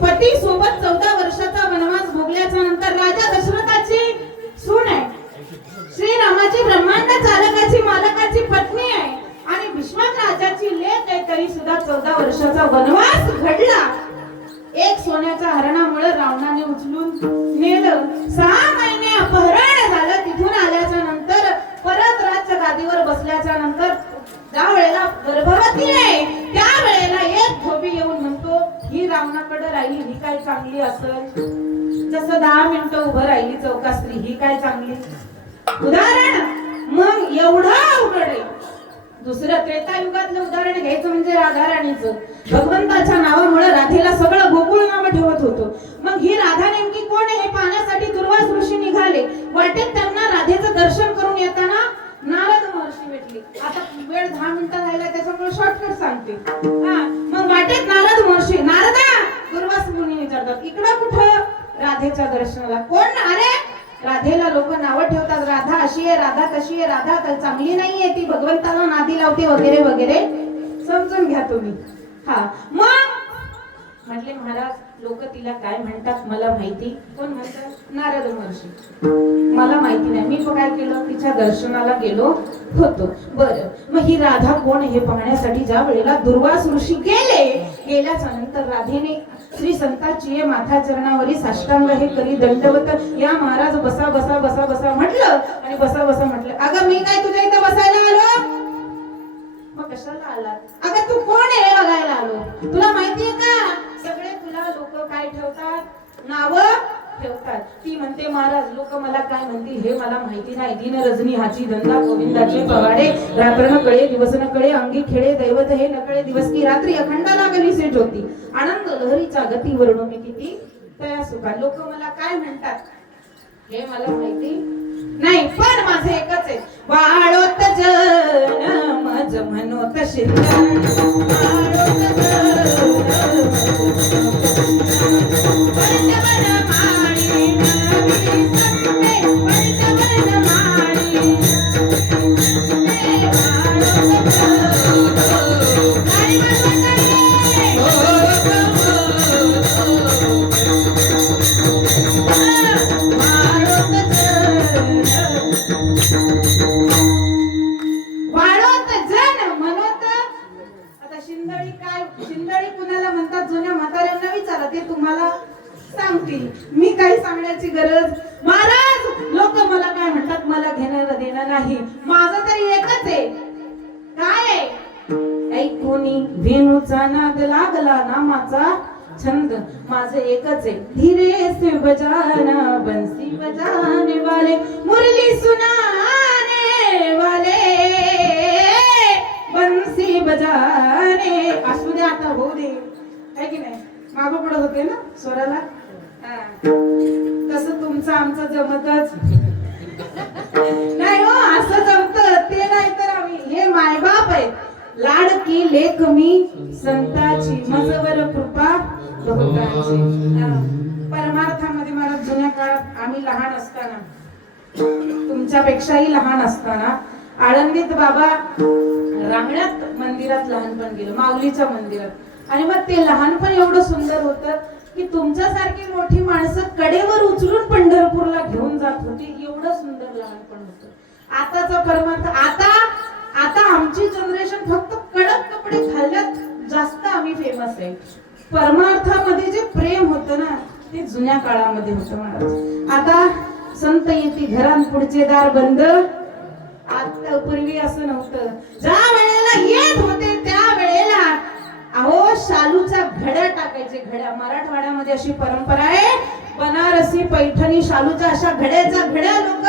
पती सोबत 14 वर्षाचा वनवास भोगल्याच्या नंतर राजा दशरथाची सून आहे, श्रीरामाची ब्रह्मांड चालकाची मालकाची पत्नी आहे आणि विश्वास राजाची लेक आहे, तरी सुद्धा 14 वर्षाचा वनवास घडला. एक सोन्याच्या हरणामुळे रावणाने उचलून नेलं. 6 महिने अपहरण झालं. तिथून आल्याच्या नंतर परत राज्य गादीवर बसल्याच्या नंतर ज्या वेळेला गर्भवती आहे त्या वेळेला एक धोबी येऊन म्हणतो, ही रावणाकडे राहिली ही काय चांगली असेल, जसं 10 मिनिटं उभं राहिली चौकास्त्री ही काय चांगली. उदाहरण मग एवढं अवघड आहे. दुसरं त्रेतायुगातलं उदाहरण घ्यायचं म्हणजे राधा राणीचं. भगवंताच्या नावामुळे राधेला सगळं गोकुळ नाव ठेवत होतो. मग ही राधा नेमकी कोण आहे हे पाहण्यासाठी दुर्वास ऋषी निघाले. वाटेत त्यांना राधेचं दर्शन करून येताना नारद महर्षी भेटले. आता वेळ 10 मिनिटं राहिला त्याच्यामुळे शॉर्टकट सांगते. मग वाटेत नारद महर्षी, नारदा दुर्वास मुनी विचारतात, इकडं कुठं? राधेच्या दर्शनाला. कोण? अरे राधेला लोक नावं ठेवतात, राधा अशी आहे, राधा तशी आहे, राधा चांगली नाहीये, ती भगवंताला नादी लावते वगैरे वगैरे. समजून घ्या तुम्ही. मग म्हटले महाराज लोक तिला काय म्हणतात मला माहिती. कोण म्हणतात? नारद महर्षी. मला माहिती नाही. मी काय केलं, तिच्या दर्शनाला गेलो होतो. बरं मग ही राधा कोण हे पाहण्यासाठी ज्या वेळेला दुर्वास ऋषी गेल्याच्या नंतर राधेने श्री संताची माथा चरणावरी साष्टांग हे करी दंडवत, या महाराज बसा बसा बसा बसा म्हटलं आणि बसा बसा म्हटलं. अगं मी काय तुझ्या इथं बसायला आलो? मग कशाला आला? अगं तू कोण आहे हे बघायला आलो. तुला माहितीये का सगळे तुला लोक काय ठेवतात, नाव ठेवतात. ती म्हणते महाराज लोक मला काय म्हणतील हे मला माहिती नाही. दिन रजनी हाची धंदा गोविंदाचे पवाडे, रात्र न कळे दिवस न कळे, अंगी खेळे दैवत हे न कळे दिवस की रात्री, अखंड लागली से ज्योती, आनंद लहरीच्या गती वर्णो मी किती तया सुखा. लोक मला काय म्हणतात हे मला माहिती नाही, पण माझे एकच आहे, वाळोत जन मज म्हणोत शिंदन, वाळोत मी काही सांगण्याची गरज. महाराज लोक मला काय म्हणतात मला घेणं देणं नाही. माझं तरी एकच आहे. काय आहे? ऐकोनी वेणूचा नाद लागला नामाचा छंद. माझं एकच आहे, धीरे से बजाना बंसी बजाने वाले, मुरली सुनाने वाले, बंसी बजाने. असू दे आता होऊ दे, है की नाही. मागं पुढे होते ना स्वराला. तसं तुमचं आमचं जमतच नाही हो. असं जमत ते नाही तर आम्ही हे मायबाप आहेत. लाडकी लेक मी संताची, मजवर कृपा बहुतांची. परमार्थामध्ये महाराज जुन्या काळात आम्ही लहान असताना, तुमच्यापेक्षाही लहान असताना आळंदीत बाबा रांगण्यात मंदिरात लहानपण गेलो, माऊलीच्या मंदिरात. आणि मग ते लहानपण एवढं सुंदर होतं की तुमच्यासारखी मोठी माणसं कडेवर उचलून पंढरपूरला घेऊन जात होती. एवढं सुंदर लहानपण होतं. आताचा परमार्थ, आता आमची जनरेशन फक्त कडक कपडे घालण्यात जास्त आम्ही फेमस आहे. परमार्थामध्ये जे प्रेम होतं ना ते जुन्या काळामध्ये होतं महाराज. आता संत येते घरान पुढचे दार बंद. आता पूर्वी असं नव्हतं. ज्या वेळेला येत होते त्या वेळेला अहो शालूचा घड्या टाकायचे. घड्या मराठवाड्यामध्ये अशी परंपरा आहे. बनारसी पैठणी शालूच्या अशा घड्याचा घड्या लोक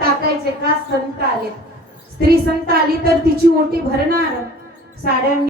टाकायचे. का? संत आले, स्त्री संत आली तर तिची ओटी भरणार, साड्या